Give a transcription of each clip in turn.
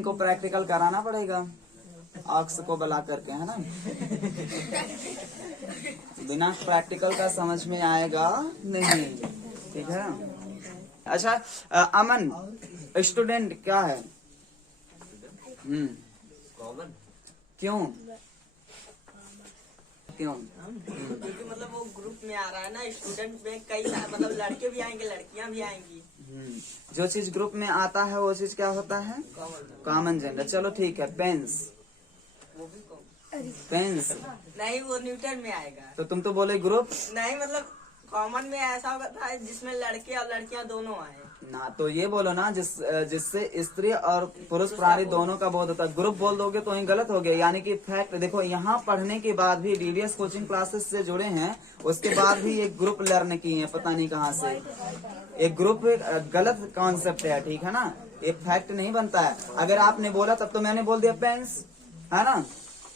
इनको प्रैक्टिकल कराना पड़ेगा ऑक्स को बुला करके, है ना। बिना प्रैक्टिकल का समझ में आएगा नहीं, ठीक है। अच्छा अमन, स्टूडेंट क्या है? कॉमन। क्यों क्यों? क्योंकि मतलब वो ग्रुप में आ रहा है ना, स्टूडेंट में कई मतलब लड़के भी आएंगे लड़कियां भी आएंगी। जो चीज ग्रुप में आता है वो चीज क्या होता है? Common gender. चलो ठीक है, पेंस। वो भी कॉमन पेंस नहीं, वो न्यूटन में आएगा। तो तुम तो बोले ग्रुप नहीं मतलब कॉमन में ऐसा होता है जिसमें लड़के और लड़कियां दोनों आए ना, तो ये बोलो ना जिससे स्त्री और पुरुष प्राणी दोनों का बोध होता है। ग्रुप बोल दोगे तो ही गलत हो गया। यानी कि फैक्ट देखो, यहाँ पढ़ने के बाद भी डीडीएस कोचिंग क्लासेस से जुड़े हैं, उसके बाद भी एक ग्रुप लर्न किए हैं पता नहीं कहाँ से। एक ग्रुप गलत कॉन्सेप्ट है, ठीक है ना, एक फैक्ट नहीं बनता है। अगर आपने बोला तब तो मैंने बोल दिया पेंस, है ना,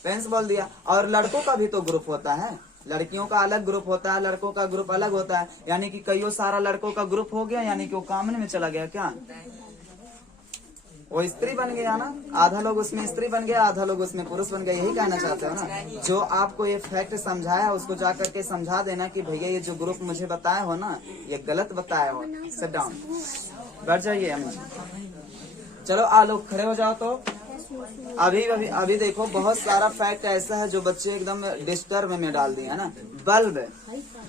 पेंस बोल दिया। और लड़कों का भी तो ग्रुप होता है, लड़कियों का अलग ग्रुप होता है, लड़कों का ग्रुप अलग होता है। यानी कि कईयों सारा लड़कों का ग्रुप हो गया, यानी कि वो कॉमन में चला गया क्या? वो स्त्री बन गया ना, आधा लोग उसमें स्त्री बन गया, आधा लोग उसमें पुरुष बन गया। यही कहना चाहते हो ना। जो आपको ये फैक्ट समझाया उसको जा करके समझा देना कि भैया ये जो ग्रुप मुझे बताया हो ना, ये गलत बताया हो। सिट डाउन, बैठ जाइए अम्मा। चलो आ लोग खड़े हो जाओ। तो अभी देखो, बहुत सारा फैक्ट ऐसा है जो बच्चे एकदम डिस्टर्ब में डाल दिए है ना। बल्ब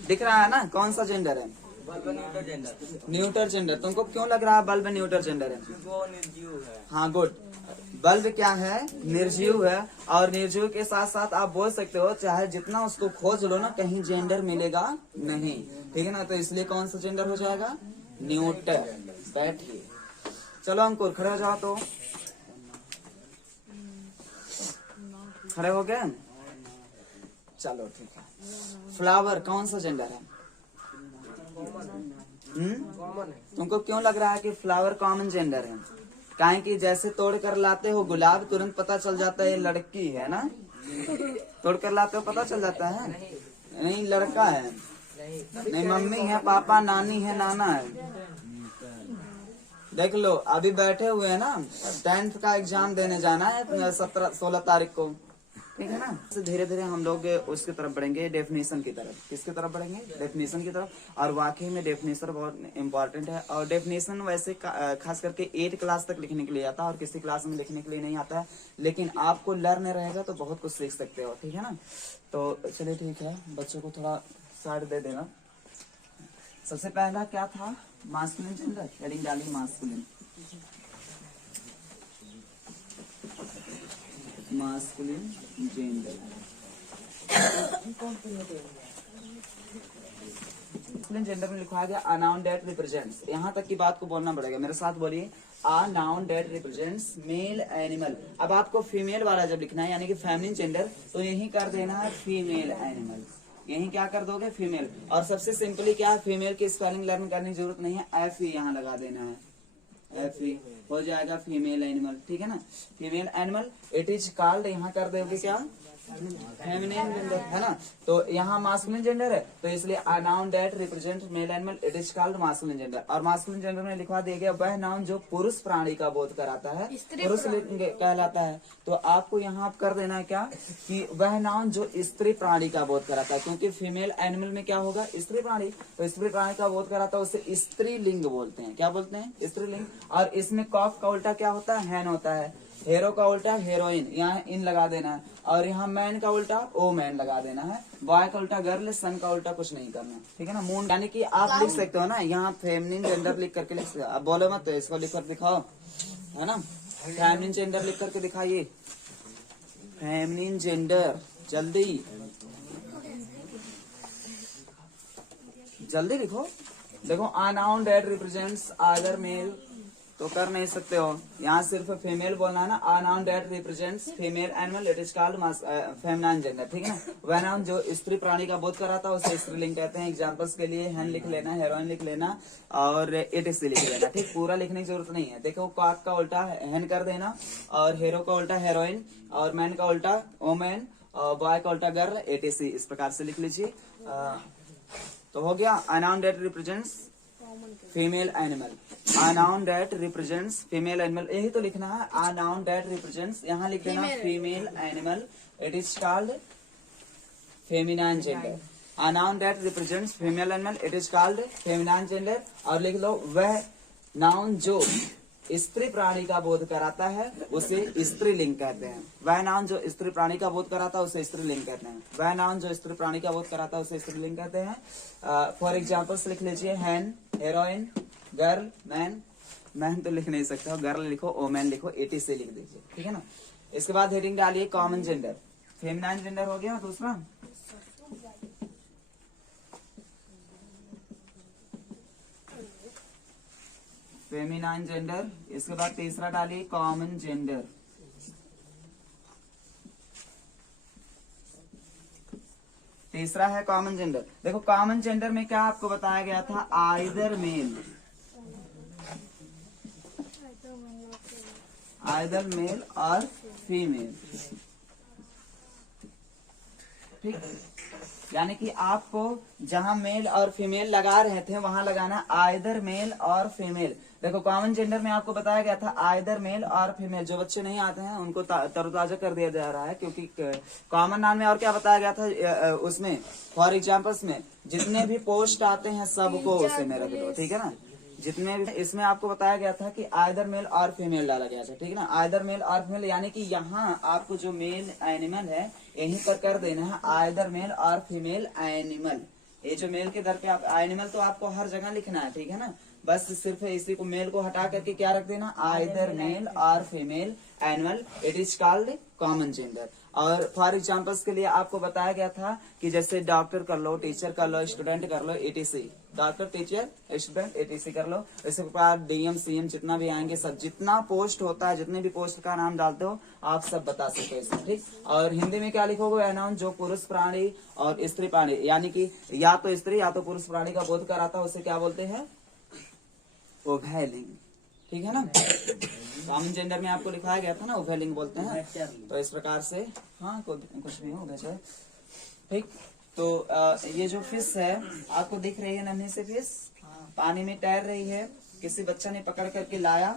दिख रहा है ना, कौन सा जेंडर है? Neuter gender. Neuter gender. तुमको क्यों लग रहा है बल्ब न्यूटर जेंडर है? क्योंकि वो निर्जीव है। हाँ गुड। बल्ब क्या है? निर्जीव है। और निर्जीव के साथ साथ आप बोल सकते हो चाहे जितना उसको खोज लो ना, कहीं जेंडर मिलेगा नहीं, ठीक है ना। तो इसलिए कौन सा जेंडर हो जाएगा? न्यूटर। बैठिए। चलो अंकुर खड़े हो जाओ। तो खड़े हो गए? चलो ठीक है। फ्लावर कौन सा जेंडर है? कॉमन है। तुमको क्यों लग रहा है कि फ्लावर कॉमन जेंडर है? काहे कि जैसे तोड़ कर लाते हो गुलाब, तुरंत पता चल जाता है ये लड़की है ना। तोड़ कर लाते हो पता चल जाता है? नहीं, लड़का है। नहीं, मम्मी है, पापा, नानी है, नाना है। देख लो, अभी बैठे हुए हैं ना, 10th का एग्जाम देने जाना है 16 तारीख को, ठीक है ना। धीरे धीरे हम लोग उसकी तरफ बढ़ेंगे, डेफिनेशन की तरफ। किसकी तरफ बढ़ेंगे? डेफिनेशन की तरफ। और वाकई में डेफिनेशन बहुत इंपॉर्टेंट है। और डेफिनेशन वैसे खास करके 8 क्लास तक लिखने के लिए आता है, और किसी क्लास में लिखने के लिए नहीं आता है। लेकिन आपको लर्न रहेगा तो बहुत कुछ सीख सकते हो, ठीक है ना। तो चलिए ठीक है, बच्चों को थोड़ा साइड दे देना। सबसे पहला क्या था? Masculine gender. हेडिंग डाली masculine. Masculine gender. Masculine gender में लिखा गया अ नाउन दैट रिप्रेजेंट्स। यहाँ तक की बात को बोलना पड़ेगा, मेरे साथ बोलिए। A noun that represents male animal. अब आपको फीमेल वाला जब लिखना है, यानी कि फेमिनिन जेंडर, तो यही कर देना है फीमेल एनिमल। यही क्या कर दोगे? फीमेल। और सबसे सिंपली क्या है, फीमेल की स्पेलिंग लर्न करने की जरूरत नहीं है, एफ ही यहाँ लगा देना है, एफ ही हो जाएगा फीमेल एनिमल, ठीक है ना। Female animal. It is called, यहाँ कर दोगे क्या? फेमिनिन जेंडर, है ना। तो यहाँ मास्कुलिन जेंडर है, तो इसलिए a noun that represent male animal, it is called masculine gender. और मास्कुलिन जेंडर में लिखवा दिया गया वह नाउन जो पुरुष प्राणी का बोध कराता है, पुरुष लिंग कहलाता है। तो आपको यहाँ कर देना है क्या कि वह नाउन जो स्त्री प्राणी का बोध कराता है, क्योंकि फीमेल एनिमल में क्या होगा? स्त्री प्राणी। तो स्त्री प्राणी का बोध कराता है, उसे स्त्री लिंग बोलते हैं। क्या बोलते हैं? स्त्री लिंग। और इसमें कॉफ का उल्टा क्या होता है? हैन होता है। हेरो का उल्टा हेरोइन, यहाँ इन लगा देना है। और यहाँ मैन का उल्टा ओ मैन लगा देना है। बॉय का उल्टा गर्ल, सन का उल्टा कुछ नहीं करना, ठीक है ना। मून, यानी कि आप लिख सकते हो ना, यहाँ फेमिनिन जेंडर लिख करके लिख सकते हो। अब बोलो मत, तो इसको लिख कर दिखाओ, है ना। फेमिनिन जेंडर लिख करके दिखाइए, फेमिनिन जेंडर। जल्दी जल्दी लिखो। देखो, a noun that represents either male, तो कर नहीं सकते हो। यहाँ सिर्फ फीमेल बोलना है ना। अ noun that represents female animal, it is called feminine gender, ठीक है ना। वह नाउन जो स्त्री प्राणी का बोध कराता है उसे स्त्रीलिंग कहते हैं। एग्जांपल्स के लिए हैन लिख लेना, हेरोइन लिख लेना, और इट लिख लेना, ठीक। पूरा लिखने की जरूरत नहीं है। देखो, कॉक का उल्टा हैन कर देना, और हेरो का उल्टा हेरोइन, और मैन का उल्टा ओमैन, और बॉय का उल्टा गर्ल, इट इस प्रकार से लिख लीजिए। तो हो गया a noun that represents female animal, a noun that represents female animal, यही तो लिखना है, a noun that represents, यहाँ लिख देना female animal, it is called feminine gender, a noun that represents female animal, it is called feminine gender, और लिख लो वह नाउन जो स्त्री प्राणी का बोध कराता है उसे स्त्रीलिंग कहते हैं, वह नाउन जो स्त्री प्राणी का बोध कराता है उसे स्त्रीलिंग कहते हैं, वह नाउन जो स्त्री प्राणी का बोध कराता है उसे स्त्रीलिंग कहते हैं। फॉर एग्जाम्पल्स लिख लीजिए, हैन, हेरोइन, गर्ल, मैन, मैन तो लिख नहीं सकते हो, गर्ल लिखो, ओमैन लिखो, एटी से लिख दीजिए, ठीक है ना। इसके बाद हेडिंग डालिए कॉमन जेंडर, फेमिनाइन जेंडर हो गया दूसरा, फेमिनाइन जेंडर। इसके बाद तीसरा डालिए कॉमन जेंडर, तीसरा है कॉमन जेंडर। देखो कॉमन जेंडर में क्या आपको बताया गया था, आइदर मेल, आइदर मेल और फीमेल, ठीक, यानी कि आपको जहां मेल और फीमेल लगा रहे थे वहां लगाना आइदर मेल और फीमेल। देखो कॉमन जेंडर में आपको बताया गया था आइदर मेल और फीमेल, जो बच्चे नहीं आते हैं उनको तरोताजा कर दिया जा रहा है, क्योंकि कॉमन नाउन में और क्या बताया गया था उसमें, फॉर एग्जाम्पल्स में जितने भी पोस्ट आते हैं सबको उसे में रख दो, ठीक है ना। जितने भी इसमें आपको बताया गया था कि आइदर मेल और फीमेल डाला गया था, ठीक है ना, आइदर मेल और फीमेल, यानी कि यहाँ आपको जो मेल एनिमल है यहीं पर कर देना है आइदर मेल और फीमेल एनिमल। ये जो मेल के दर पे आप एनिमल तो आपको हर जगह लिखना है, ठीक है ना, बस सिर्फ इसी को मेल को हटा करके क्या रख देना, आइदर मेल और female animal, it is called common gender. और फॉर एग्जाम्पल्स के लिए आपको बताया गया था कि जैसे डॉक्टर कर लो, टीचर कर लो, स्टूडेंट कर लो, etc, doctor, teacher, student, etc कर लो। इसी प्रकार डीएम, सीएम जितना भी आएंगे सब, जितना पोस्ट होता है, जितने भी पोस्ट का नाम डालते हो आप सब बता सकते हो इसमें, ठीक। और हिंदी में क्या लिखोगे, नाउन जो पुरुष प्राणी और स्त्री प्राणी, यानी कि या तो स्त्री या तो पुरुष प्राणी का बोध कराता है उसे क्या बोलते हैं, उभयलिंग, ठीक है ना। कॉमन जेंडर में आपको लिखाया गया था ना उभयलिंग बोलते हैं, तो इस प्रकार से, हाँ कुछ भी हो वैसे, ठीक। तो ये जो फिश है आपको दिख रही है, नन्ही से फिश पानी में तैर रही है, किसी बच्चा ने पकड़ करके लाया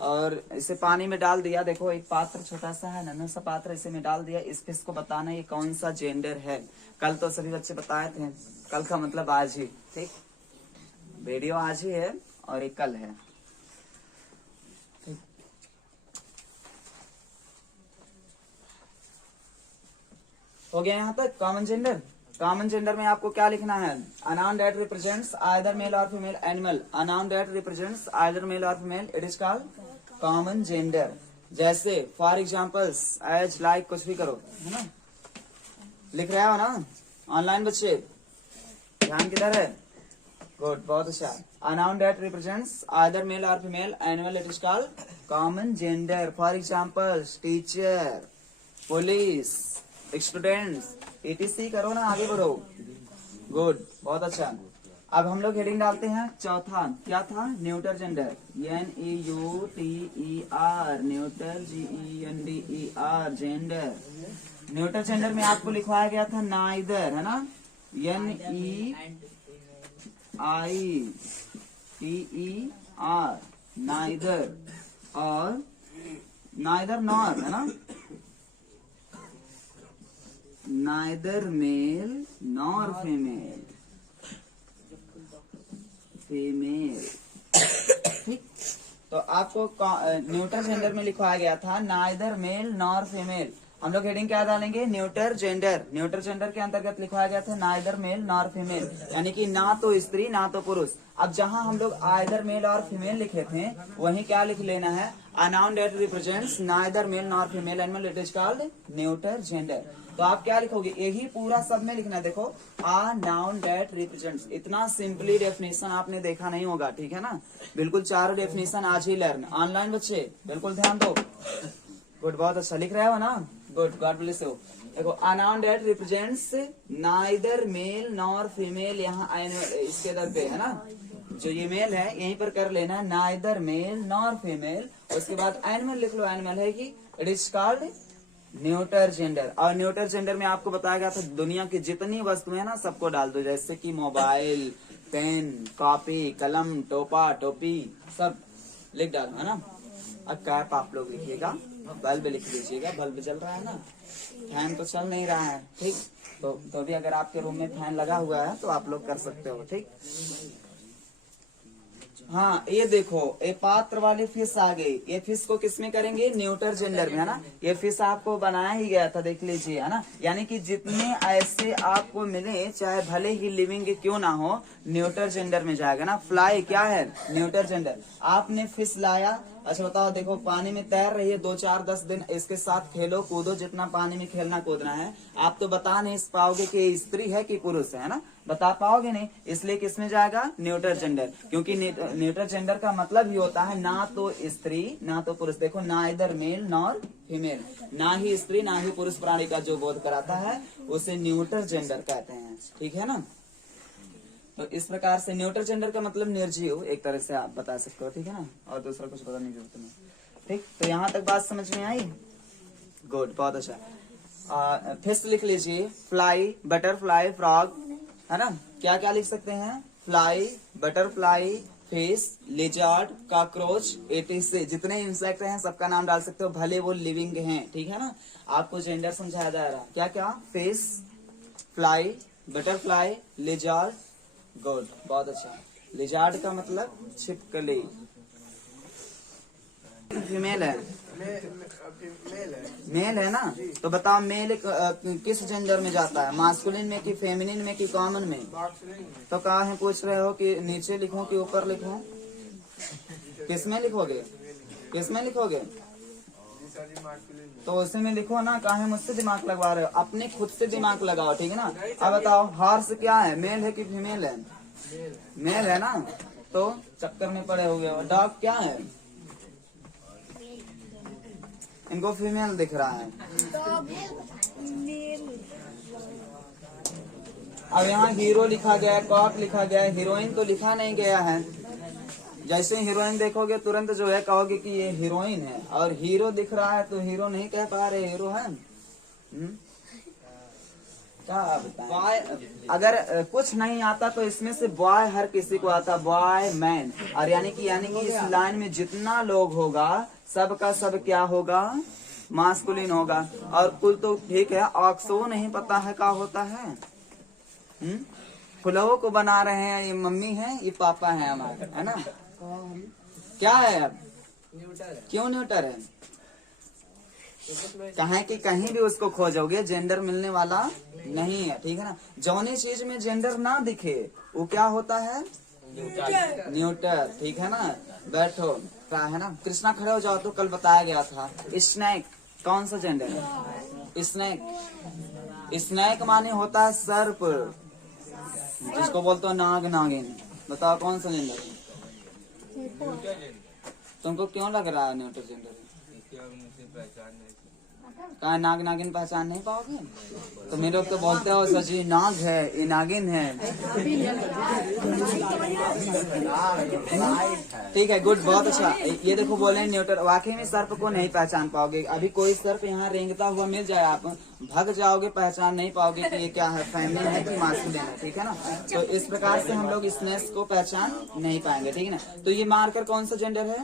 और इसे पानी में डाल दिया। देखो एक पात्र छोटा सा है, नन्हा सा पात्र, इसे में डाल दिया। इस फिश को बताना ये कौन सा जेंडर है। कल तो सभी बच्चे बताए थे, कल का मतलब आज ही, ठीक, वीडियो आज ही है और एक कल है, ठीक। हो गया यहाँ तक कॉमन जेंडर। कॉमन जेंडर में आपको क्या लिखना है, a noun that represents either male or female animal, a noun that represents either male or female, it is called common gender। जैसे फॉर एग्जाम्पल्स, एज, लाइक, कुछ भी करो, है ना, लिख रहे हो ना ऑनलाइन बच्चे, ध्यान किधर है, गुड, बहुत अच्छा। a noun that represents either male or female animal, it is called common gender। For examples teacher, police, students, etc करो ना, आगे बढ़ो, गुड, बहुत अच्छा। अब हम लोग हेडिंग डालते हैं चौथा, क्या था, neuter gender, NEUTER, neuter, GENDER, gender. Neuter gender में आपको लिखवाया गया था नाइदर, है ना, NEITER, नाइदर, और नाइदर नॉर, है ना, neither male nor female, female, ठीक। तो आपको न्यूटर जेंडर में लिखवाया गया था नाइदर मेल नॉर फीमेल। हम लोग हेडिंग क्या डालेंगे, न्यूटर जेंडर। न्यूटर जेंडर के अंतर्गत लिखवाया गया था नाइदर मेल नॉर फीमेल, यानी कि ना तो स्त्री ना तो पुरुष। अब जहां हम लोग आइदर मेल और फीमेल लिखे थे वहीं क्या लिख लेना है, a noun that represents neither male nor female animal, it is called neuter gender। तो आप क्या लिखोगे, यही पूरा सब में लिखना है। देखो a noun that represents, इतना सिंपली डेफिनेशन आपने देखा नहीं होगा, ठीक है ना, बिल्कुल चारों डेफिनेशन आज ही लर्न ऑनलाइन बच्चे, बिल्कुल ध्यान दो, गुड, बहुत अच्छा लिख रहे हो ना, गुड, गॉड ब्लेस यू। देखो a noun that represents neither male nor female, यहाँ इसके दर पे है ना, जो ये मेल है यहीं पर कर लेना, नाइदर मेल नॉर फीमेल। उसके बाद एनिमल लिख लो, एनिमल है कि it is called neuter gender. और न्यूटर जेंडर में आपको बताया गया था दुनिया की जितनी वस्तुएं हैं ना सबको डाल दो, जैसे कि मोबाइल, पेन, कॉपी, कलम, टोपा, टोपी, सब लिख डालो, है ना। अब कैप आप लोग लिखिएगा, बल्ब लिख लीजिएगा, बल्ब जल रहा है ना, फैन तो चल नहीं रहा है, ठीक। तो भी अगर आपके रूम में फैन लगा हुआ है तो आप लोग कर सकते हो, ठीक। हाँ, ये देखो, ये पात्र वाली फिश आ गई। ये फिश को किसमें करेंगे? न्यूटर जेंडर में, है ना। ये फिश आपको बनाया ही गया था, देख लीजिए, है ना। यानी कि जितने ऐसे आपको मिले, चाहे भले ही लिविंग क्यों ना हो, न्यूटर जेंडर में जाएगा ना। फ्लाई क्या है? Neuter gender. आपने फिश लाया, अच्छा बताओ, देखो पानी में तैर रही है, 2-4-10 दिन इसके साथ खेलो कूदो, जितना पानी में खेलना कूदना है। आप तो बता नहीं पाओगे कि स्त्री है कि पुरुष है ना, बता पाओगे नहीं। इसलिए किसमें जाएगा? Neuter gender. क्योंकि न्यूटर जेंडर का मतलब ही होता है ना तो स्त्री ना तो पुरुष। देखो, ना इधर मेल नॉर फीमेल, ना ही स्त्री ना ही पुरुष प्राणी का जो बोध कराता है उसे न्यूटर जेंडर कहते हैं, ठीक है ना। तो इस प्रकार से न्यूटर जेंडर का मतलब निर्जीव, एक तरह से आप बता सकते हो, ठीक है ना। और दूसरा कुछ पता नहीं जरूरत नहीं, ठीक। तो यहाँ तक बात समझ में आई? गुड, बहुत अच्छा। फिश लिख लीजिए, फ्लाई, बटरफ्लाई, फ्रॉग, है ना। क्या क्या लिख सकते हैं? Fly, butterfly, fish, lizard, cockroach, etc, जितने इंसेक्ट हैं सबका नाम डाल सकते हो, भले वो लिविंग हैं, ठीक है ना। आपको जेंडर समझाया जा रहा है। क्या क्या? Fish, fly, butterfly, lizard. Good, बहुत अच्छा। लिजार्ड का मतलब छिपकली। फीमेल है, मेल है ना। तो बताओ मेल किस जेंडर में जाता है? मास्कुलिन में कि फेमिनिन में कि कॉमन में? तो कहा है, पूछ रहे हो कि नीचे लिखूं कि ऊपर लिखूं? किसमें लिखोगे? किसमें लिखोगे? तो उसी में लिखो ना, काहे मुझसे दिमाग लगवा रहे हो? अपने खुद से दिमाग लगाओ, ठीक है ना। अब बताओ, हॉर्स क्या है? मेल है कि फीमेल है? मेल है ना, तो चक्कर में पड़े हुए हो। डॉग क्या है? इनको फीमेल दिख रहा है। अब यहाँ हीरो लिखा गया है, कॉक लिखा गया है, हीरोइन तो लिखा नहीं गया है। जैसे हीरोइन देखोगे तुरंत जो है कहोगे कि ये हीरोइन है, और हीरो दिख रहा है तो हीरो नहीं कह पा रहे, हीरो है। क्या बताएं? अगर कुछ नहीं आता तो इसमें से बॉय हर किसी को आता, बॉय मैन। और यानी कि इस लाइन में जितना लोग होगा सबका सब क्या होगा? मास्कुलिन होगा। और कुल तो ठीक है, ऑक्सो नहीं पता है क्या होता है। फुलवों को बना रहे हैं, ये मम्मी है, ये पापा है हमारे, है ना। क्या है अब? क्यों न्यूटर है? कहें कि कहीं भी उसको खोजोगे जेंडर मिलने वाला नहीं है, ठीक है ना। जौनी चीज में जेंडर ना दिखे वो क्या होता है? न्यूटर, ठीक है ना। बैठो, क्या है ना। कृष्णा खड़े हो जाओ। तो कल बताया गया था स्नैक कौन सा जेंडर है? स्नैक, स्नैक माने होता है सर्प, जिसको बोलते हो नाग, नागिन। बताओ कौन सा जेंडर है? तुमको क्यों लग रहा है न्यूटर जेंडर? कहा नाग नागिन पहचान नहीं पाओगे? तो मेरे लोग तो बोलते हो सची नाग है, ये नागिन है। ठीक है, गुड, बहुत अच्छा। ये देखो बोले न्यूटर, वाकई में सर्प को नहीं पहचान पाओगे। अभी कोई सर्प यहाँ रेंगता हुआ मिल जाए, आप भग जाओगे, पहचान नहीं पाओगे कि ये क्या है, फेमिनिन है कि मास्कुलिन है, ठीक है ना। तो इस प्रकार से हम लोग स्नेक्स को पहचान नहीं पाएंगे, ठीक है ना। तो ये मार्कर कौन सा जेंडर है?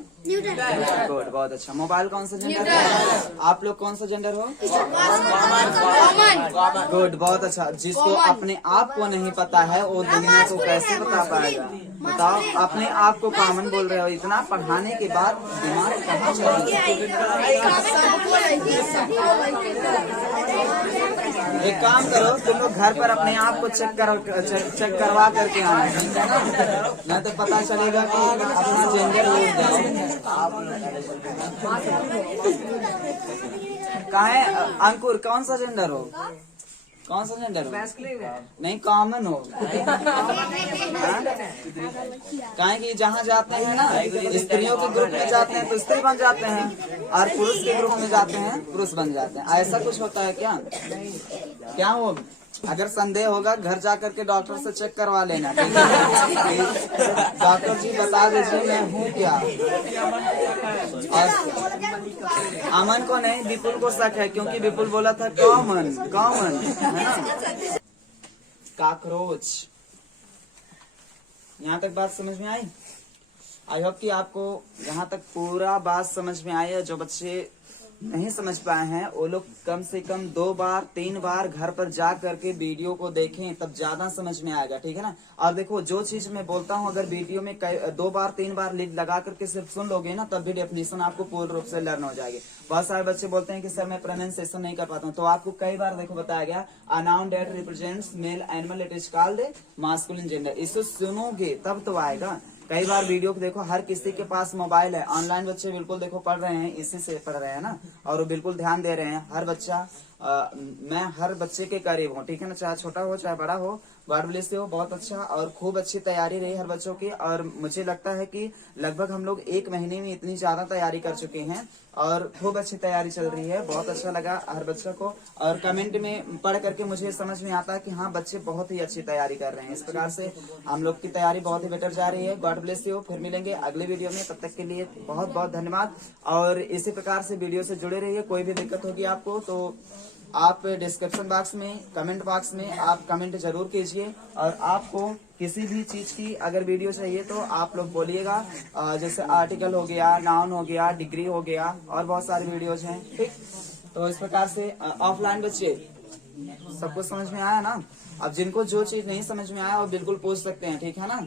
गुड, बहुत अच्छा। मोबाइल कौन सा जेंडर है? आप लोग कौन सा जेंडर हो? गुड, बहुत अच्छा। जिसको अपने आप को नहीं पता है वो दुनिया को कैसे बता पाएगा? बताओ, अपने आप को कॉमन बोल रहे हो। इतना पढ़ाने के बाद दिमाग कहाँ चलेगा? एक काम करो, तुम लोग घर पर अपने आप को चेक करवा करके आना, ठीक है ना। नहीं तो पता चलेगा कि अपना जेंडर भूल जाओ। कहाँ है अंकुर? कौन सा जेंडर हो? कौन सा जेंडर हो? नहीं, कॉमन हो। कहें कि जहाँ जाते हैं ना, स्त्रियों के ग्रुप में जाते हैं तो स्त्री बन जाते हैं, और पुरुष के ग्रुप में जाते हैं पुरुष बन जाते हैं। ऐसा कुछ होता है क्या? क्या हो? अगर संदेह होगा घर जा करके डॉक्टर से चेक करवा लेना, ठीक है? डॉक्टर जी बता दीजिए मैं हूँ क्या। और अमन को नहीं, विपुल को शक है, क्योंकि विपुल बोला था कॉमन कॉमन, है ना। काकरोच। यहाँ तक बात समझ में आई? आई होप कि आपको यहाँ तक पूरा बात समझ में आई है। जो बच्चे नहीं समझ पाए हैं वो लोग कम से कम 2 बार 3 बार घर पर जा करके वीडियो को देखें, तब ज्यादा समझ में आएगा, ठीक है ना। और देखो जो चीज मैं बोलता हूँ अगर वीडियो में 2 बार 3 बार लगा करके सिर्फ सुन लोगे ना, तब भी डेफिनेशन आपको पूर्ण रूप से लर्न हो जाएगी। बहुत सारे बच्चे बोलते हैं कि सर मैं प्रोनाउंसिएशन नहीं कर पाता हूँ, तो आपको कई बार देखो बताया गया a noun that represents male animal it is called masculine gender. इसे सुनोगे तब तो आएगा। कई बार वीडियो को देखो, हर किसी के पास मोबाइल है, ऑनलाइन बच्चे बिल्कुल देखो पढ़ रहे हैं, इसी से पढ़ रहे हैं ना, और वो बिल्कुल ध्यान दे रहे हैं। हर बच्चा मैं हर बच्चे के करीब हूँ, ठीक है ना, चाहे छोटा हो चाहे बड़ा हो। गॉड ब्लेस यू, बहुत अच्छा और खूब अच्छी तैयारी रही हर बच्चों की। और मुझे लगता है कि लगभग हम लोग 1 महीने में इतनी ज्यादा तैयारी कर चुके हैं और खूब अच्छी तैयारी चल रही है। बहुत अच्छा लगा हर बच्चों को, और कमेंट में पढ़ करके मुझे समझ में आता है कि हाँ बच्चे बहुत ही अच्छी तैयारी कर रहे हैं। इस प्रकार से हम लोग की तैयारी बहुत ही बेटर जा रही है। गॉड ब्लेस यू, फिर मिलेंगे अगले वीडियो में, तब तक के लिए बहुत बहुत धन्यवाद। और इसी प्रकार से वीडियो से जुड़े रहिए। कोई भी दिक्कत होगी आपको तो आप डिस्क्रिप्शन बॉक्स में, कमेंट बॉक्स में आप कमेंट जरूर कीजिए। और आपको किसी भी चीज की अगर वीडियो चाहिए तो आप लोग बोलिएगा, जैसे आर्टिकल हो गया, नाउन हो गया, डिग्री हो गया, और बहुत सारी वीडियोज हैं, ठीक। तो इस प्रकार से ऑफलाइन बच्चे सब कुछ समझ में आया ना। अब जिनको जो चीज नहीं समझ में आया वो बिल्कुल पूछ सकते हैं, ठीक है ना।